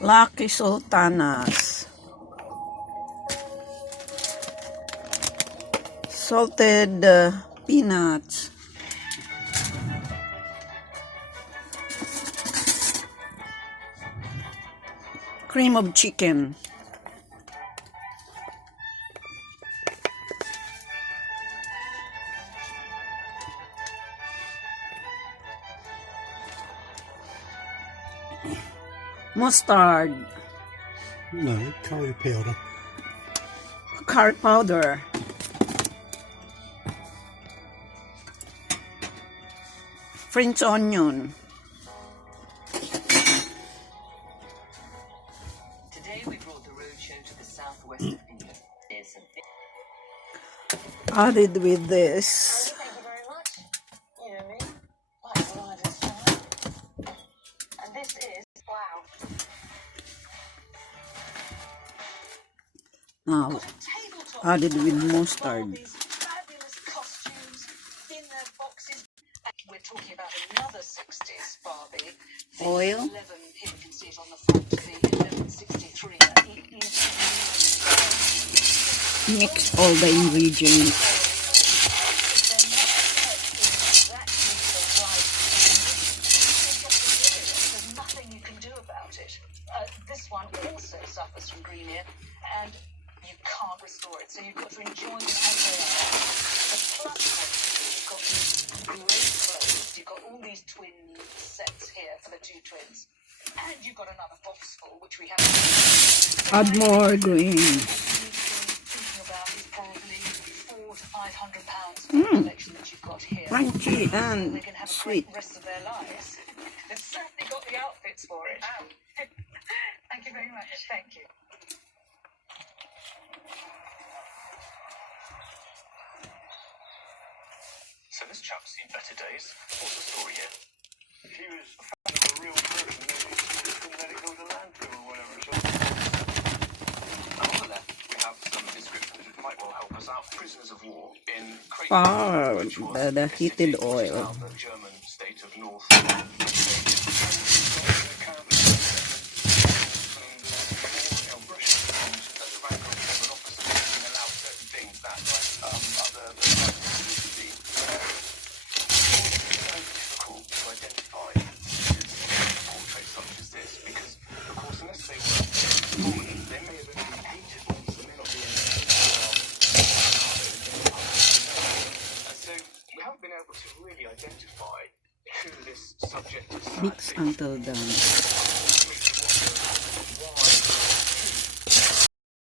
Lucky Sultanas. Salted peanuts. Cream of chicken. Mustard. No, curry powder. Curry powder. French onion. Today we brought the roadshow to the southwest of England. Added with this. Thank you very much. You know me. Like the live this time. And this is wow. Now, added with mustard. These fabulous costumes in their boxes. We're talking about another 60s Barbie. The Oil. 11, here you can see it on the front, the 1163. Mix all the ingredients. There's nothing you can do about it. This one also suffers from green ear, and you can't restore it, so you've got to enjoy them as they are. The plus you've got these great clothes, you've got all these twin sets here for the two twins, and you've got another box full, which we haven't Add more green. thinking about is probably £400 to £500 for the collection that you've got here. Crunchy and They can have a sweet. great rest of their lives. They've certainly got the outfits for it. Thank you very much. Thank you. So this chap's seen better days. What's the story here? He was a fan of a real person, maybe he just couldn't let it go to landfill or whatever. So on the left, we have some descriptions which might well help us out. Prisoners of war in Far which was the a heated city oil. around the German state of North. Mix until done.